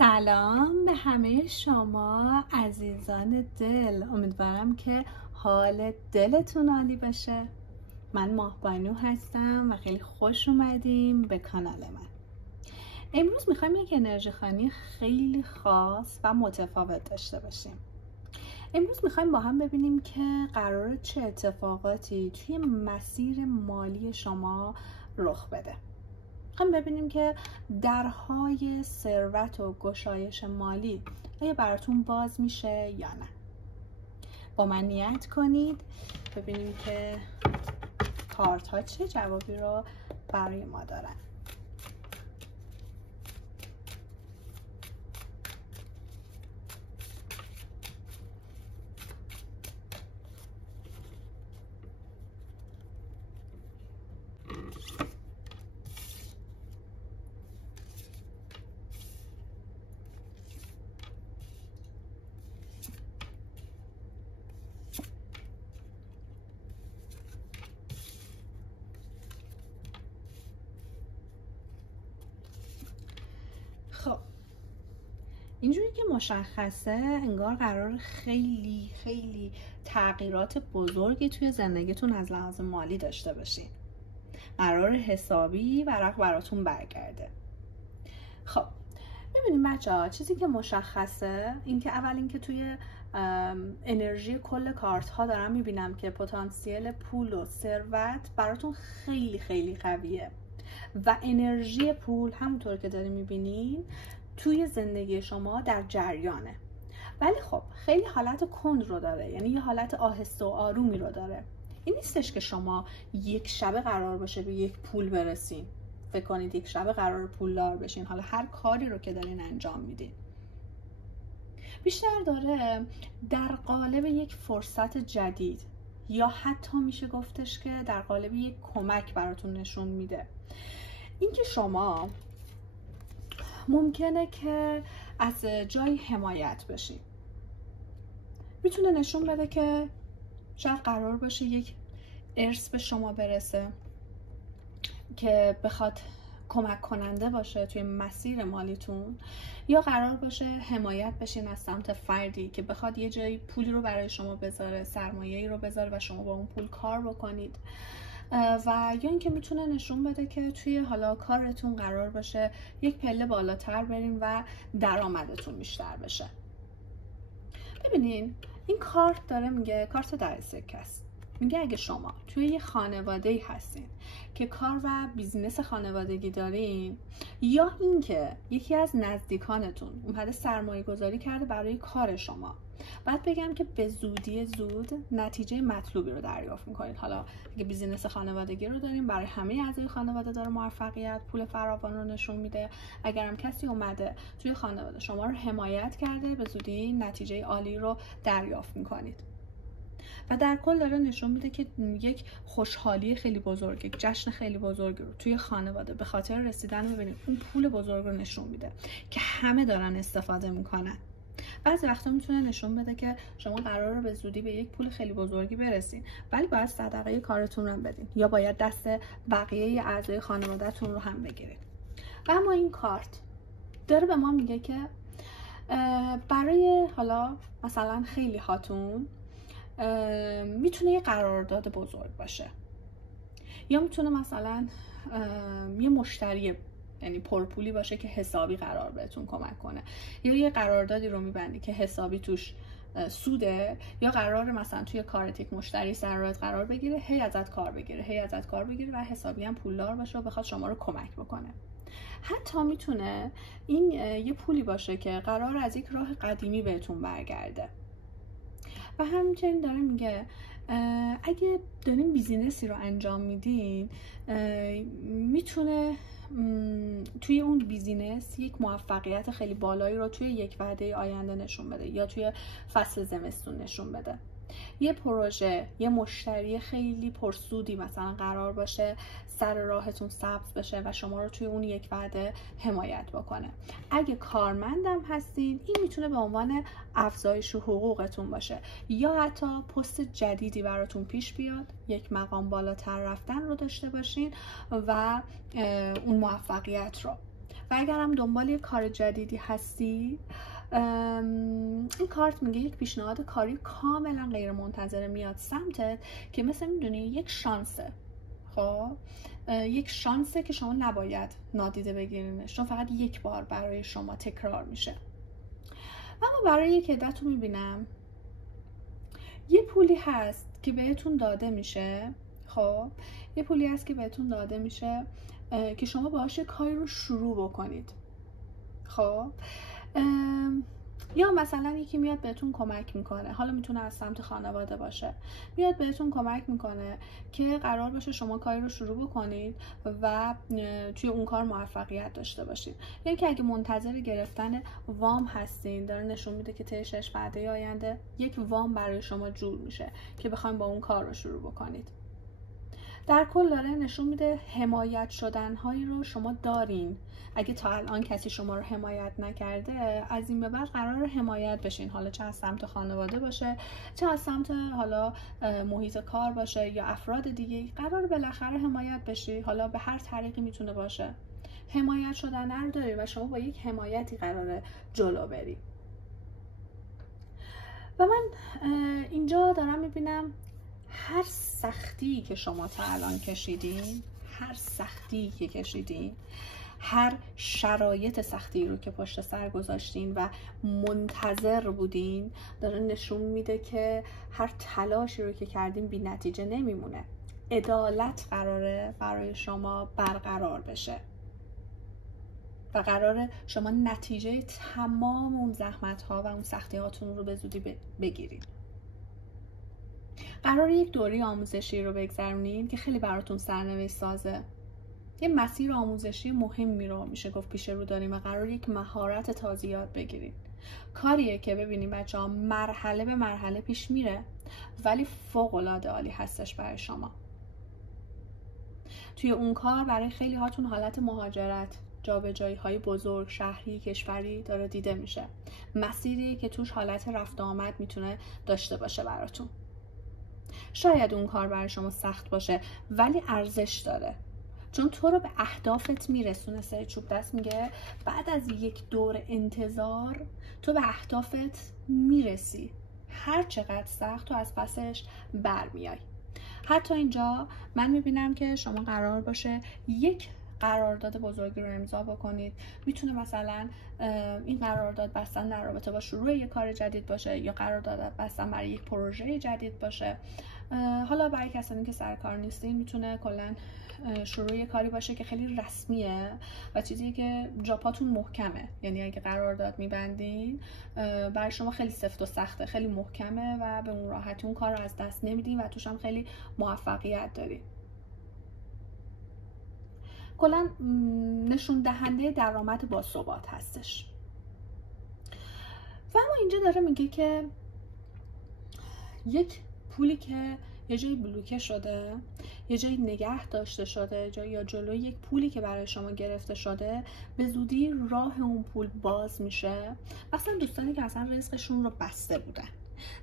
سلام به همه شما عزیزان دل. امیدوارم که حال دلتون عالی باشه. من ماهبانو هستم و خیلی خوش اومدیم به کانال من. امروز میخوایم یک انرژی خوانی خیلی خاص و متفاوت داشته باشیم. امروز میخوایم با هم ببینیم که قراره چه اتفاقاتی توی مسیر مالی شما رخ بده. میخوایم ببینیم که درهای ثروت و گشایش مالی آیا براتون باز میشه یا نه. با من نیت کنید ببینیم که کارت ها چه جوابی رو برای ما دارن. خب اینجوری که مشخصه انگار قرار خیلی تغییرات بزرگی توی زندگیتون از لحاظ مالی داشته باشین. قرار حسابی ورق براتون برگرده. خب ببینیم بچه‌ها، چیزی که مشخصه این که اول اینکه توی انرژی کل کارت ها دارم میبینم که پتانسیل پول و ثروت براتون خیلی قویه و انرژی پول همونطور که داریم میبینین توی زندگی شما در جریانه، ولی خب خیلی حالت کند رو داره، یعنی یه حالت آهسته و آرومی رو داره. این نیستش که شما یک شبه قرار باشه به یک پول برسین. فکر کنید یک شبه قرار پولدار بشین. حالا هر کاری رو که دارین انجام میدین بیشتر داره در قالب یک فرصت جدید یا حتی میشه گفتش که در قالب یک کمک براتون نشون میده. اینکه شما ممکنه که از جای حمایت بشین. میتونه نشون بده که شاید قرار باشه یک ارث به شما برسه که بخواد کمک کننده باشه توی مسیر مالیتون، یا قرار باشه حمایت بشین از سمت فردی که بخواد یه جایی پولی رو برای شما بذاره، سرمایه‌ای رو بذاره و شما با اون پول کار بکنید. و یا اینکه میتونه نشون بده که توی حالا کارتون قرار باشه یک پله بالاتر برین و درآمدتون بیشتر بشه. ببینین این کارت داره میگه، کارت در سکه است، میگه اگه شما توی یه خانواده‌ای هستین که کار و بیزینس خانوادگی دارین، یا اینکه یکی از نزدیکانتون اومده سرمایه گذاری کرده برای کار شما، بعد بگم که به زودی زود نتیجه مطلوبی رو دریافت میکنید. حالا اگه بیزینس خانوادگی رو داریم برای همه اعضای خانواده داره موفقیت، پول فراوان رو نشون میده. اگرم کسی اومده توی خانواده شما رو حمایت کرده، به زودی نتیجه عالی رو دریافت میکنید. و در کل داره نشون میده که یک خوشحالی خیلی بزرگ، یک جشن خیلی بزرگ رو توی خانواده به خاطر رسیدن ببینید اون پول بزرگ رو نشون میده که همه دارن استفاده میکنن. بعضی وقتا میتونه نشون بده که شما قراره به زودی به یک پول خیلی بزرگی برسین، ولی باید صدقه کارتون رو بدین یا باید دست بقیه اعضای خانواده‌تون رو هم بگیرید. و اما این کارت داره به ما میگه که برای حالا مثلا خیلی هاتون میتونه یه قرارداد بزرگ باشه، یا میتونه مثلا یه مشتری یعنی پرپولی باشه که حسابی قرار بهتون کمک کنه، یا یه قراردادی رو میبندی که حسابی توش سوده، یا قرار مثلا توی کارت یک مشتری سر قرار بگیره، هی ازت کار بگیره و حسابی هم پولدار باشه و بخواد شما رو کمک بکنه. حتی میتونه این یه پولی باشه که قرار از یک راه قدیمی بهتون برگرده. و همچنین داره میگه اگه دارین بیزینسی رو انجام میدین، میتونه توی اون بیزینس یک موفقیت خیلی بالایی رو توی یک وعده آینده نشون بده یا توی فصل زمستون نشون بده. یه پروژه، یه مشتری خیلی پرسودی مثلا قرار باشه سر راهتون سبز بشه و شما رو توی اون یک وعده حمایت بکنه. اگه کارمندم هستین، این میتونه به عنوان افزایش حقوقتون باشه، یا حتی پست جدیدی براتون پیش بیاد، یک مقام بالاتر رفتن رو داشته باشین و اون موفقیت رو. و اگرم دنبال یک کار جدیدی هستی، این کارت میگه یک پیشنهاد کاری کاملا غیر منتظره میاد سمتت که مثل میدونی یک شانسه. خب یک شانسه که شما نباید نادیده بگیرینش، چون فقط یک بار برای شما تکرار میشه. اما برای یک عده‌تون میبینم یه پولی هست که بهتون داده میشه. خب یه پولی هست که بهتون داده میشه که شما باهاش کاری رو شروع بکنید. خب یا مثلا یکی میاد بهتون کمک میکنه، حالا میتونه از سمت خانواده باشه، میاد بهتون کمک میکنه که قرار باشه شما کاری رو شروع بکنید و توی اون کار موفقیت داشته باشید. یعنی که اگه منتظر گرفتن وام هستین، داره نشون میده که طی 6 وعده آینده یک وام برای شما جور میشه که بخواید با اون کار رو شروع بکنید. در کل داره نشون میده حمایت شدن هایی رو شما دارین. اگه تا الان کسی شما رو حمایت نکرده، از این به بعد قرار حمایت بشین، حالا چه از سمت خانواده باشه، چه از سمت حالا محیط کار باشه یا افراد دیگه، قرار بالاخره حمایت بشی، حالا به هر طریقی میتونه باشه. حمایت شدن رو داری و شما با یک حمایتی قراره جلو بری. و من اینجا دارم میبینم هر سختی که شما تا الان کشیدین، هر سختی که کشیدین، هر شرایط سختی رو که پشت سر گذاشتین و منتظر بودین، داره نشون میده که هر تلاشی رو که کردین بی نتیجه نمیمونه. عدالت قراره برای شما برقرار بشه و قراره شما نتیجه تمام اون زحمت ها و اون سختی هاتون رو به زودی بگیرید. قراره یک دوره آموزشی رو بگذرونید که خیلی براتون سرنوشت سازه. یه مسیر آموزشی مهمی رو میشه گفت پیش رو داریم و قراره یک مهارت تازه یاد بگیرید. کاریه که ببینیم بچه‌ها مرحله به مرحله پیش میره ولی فوق‌العاده عالی هستش برای شما. توی اون کار برای خیلی هاتون حالت مهاجرت، جابجایی‌های بزرگ، شهری، کشوری داره دیده میشه. مسیری که توش حالت رفت و آمد میتونه داشته باشه براتون. شاید اون کار برای شما سخت باشه ولی ارزش داره، چون تو رو به اهدافت میرسونه. سری چوب دست میگه بعد از یک دور انتظار تو به اهدافت میرسی، هر چقدر سخت تو از پسش برمیای. حتی اینجا من میبینم که شما قرار باشه یک قرارداد بزرگی رو امضا بکنید. میتونه مثلا این قرارداد بستن در رابطه با شروع یک کار جدید باشه یا قرارداد بستن برای یک پروژه جدید باشه. حالا برای کسانی که سر کار نیستین میتونه کلا شروع یک کاری باشه که خیلی رسمیه و چیزی که جاپاتون محکمه. یعنی اگه قرارداد میبندین برای شما خیلی سفت و سخته، خیلی محکمه و به اون راحتی اون کار رو از دست نمیدین و توش هم خیلی موفقیت دارین. کلا نشون دهنده درآمد با ثبات هستش. و اما اینجا داره میگه که یک پولی که یه جایی بلوکه شده، یه جایی نگه داشته شده، یا جلوی یک پولی که برای شما گرفته شده، به زودی راه اون پول باز میشه. مثلا دوستانی که اصلا رزقشون رو بسته بودن،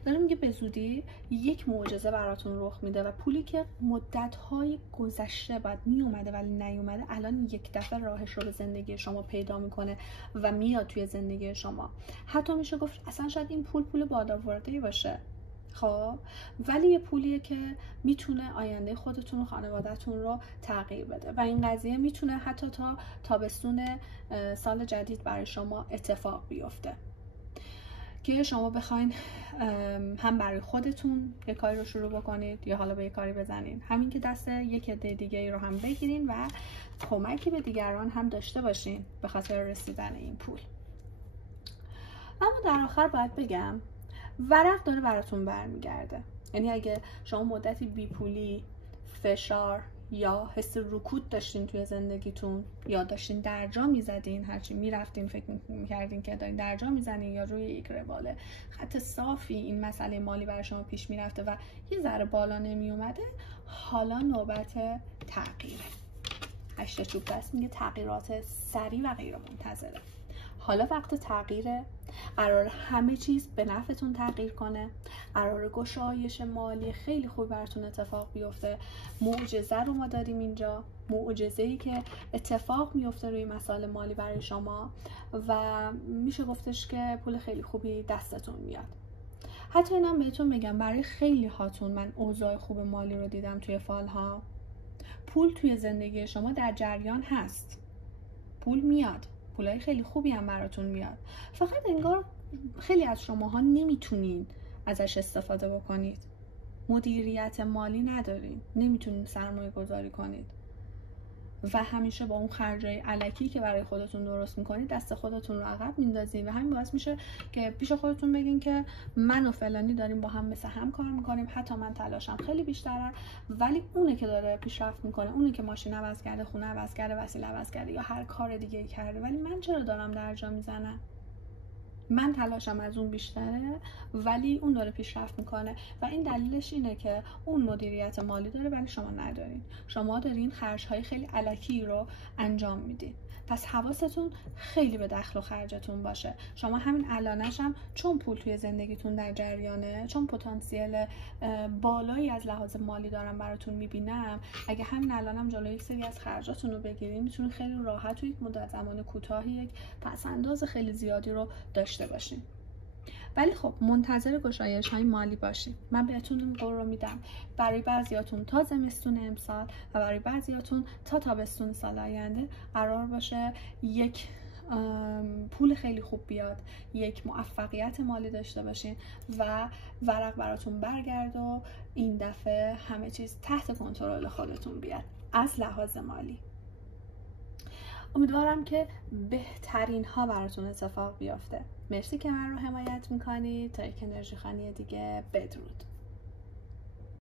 داره میگه به زودی یک معجزه براتون رخ میده و پولی که مدت‌های گذشته بعد میومده ولی نیومده، الان یک دفعه راهش رو به زندگی شما پیدا میکنه و میاد توی زندگی شما. حتی میشه گفت اصلا شاید این پول بادآورده‌ای باشه، خب ولی یه پولیه که میتونه آینده خودتون و خانواده‌تون رو تغییر بده و این قضیه میتونه حتی تا تابستون سال جدید برای شما اتفاق بیفته که شما بخواین هم برای خودتون یه کاری رو شروع بکنید یا حالا به یه کاری بزنین، همین که دست یک عده دیگه رو هم بگیرین و کمکی به دیگران هم داشته باشین به خاطر رسیدن این پول. اما در آخر باید بگم ورق داره براتون برمیگرده. یعنی اگه شما مدتی بیپولی، فشار یا حس رکود داشتین توی زندگیتون یا داشتین درجا میزدین، هرچی میرفتین فکر میکردین که دارین درجا میزنین یا روی یک روال خط صافی این مسئله مالی برای شما پیش میرفته و یه ذره بالا نمیومده، حالا نوبت تغییره. 8 چوب دست میگه تغییرات سریع و غیر منتظره. حالا وقت تغییره، قرار همه چیز به نفعتون تغییر کنه، قرار گشایش مالی خیلی خوب براتون اتفاق بیفته. معجزه رو ما داریم اینجا، معجزه‌ای که اتفاق میفته روی مسائل مالی برای شما و میشه گفتش که پول خیلی خوبی دستتون میاد. حتی اینم بهتون بگم برای خیلی هاتون من اوضاع خوب مالی رو دیدم توی فالها. پول توی زندگی شما در جریان هست، پول میاد، پولای خیلی خوبی هم براتون میاد، فقط انگار خیلی از شماها نمیتونین ازش استفاده بکنید، مدیریت مالی ندارین، نمیتونین سرمایه گذاری کنید و همیشه با اون خرجای الکی که برای خودتون درست میکنید دست خودتون رو عقب میندازین و همین باعث میشه که پیش خودتون بگین که من و فلانی داریم با هم مثل هم کار میکنیم، حتی من تلاشم خیلی بیشتره ولی اونه که داره پیشرفت میکنه، اونه که ماشین عوض کرده، خونه عوض کرده، وسیله عوض کرده یا هر کار دیگه کرده، ولی من چرا دارم درجا میزنم؟ من تلاشم از اون بیشتره ولی اون داره پیشرفت میکنه و این دلیلش اینه که اون مدیریت مالی داره ولی شما ندارین. شما دارین خرج‌های خیلی الکی رو انجام میدین. پس حواستون خیلی به دخل و خرجتون باشه. شما همین الانش هم چون پول توی زندگیتون در جریانه، چون پتانسیل بالایی از لحاظ مالی دارم براتون میبینم، اگه همین الانم جلوی یک سری از خرجاتون رو بگیرین میتونین خیلی راحت توی یک مدت زمان کوتاهی یک پس‌انداز خیلی زیادی رو داشته باشین. ولی خب منتظر گشایش های مالی باشید. من بهتون این قول رو میدم برای بعضیاتون تا زمستون امسال و برای بعضیاتون تا تابستون سال آینده قرار باشه یک پول خیلی خوب بیاد، یک موفقیت مالی داشته باشین و ورق براتون برگرد و این دفعه همه چیز تحت کنترل خودتون بیاد از لحاظ مالی. امیدوارم که بهترین ها براتون اتفاق بیفته. مرسی که من رو حمایت میکنید. تا یک انرژی خوانی دیگه، بدرود.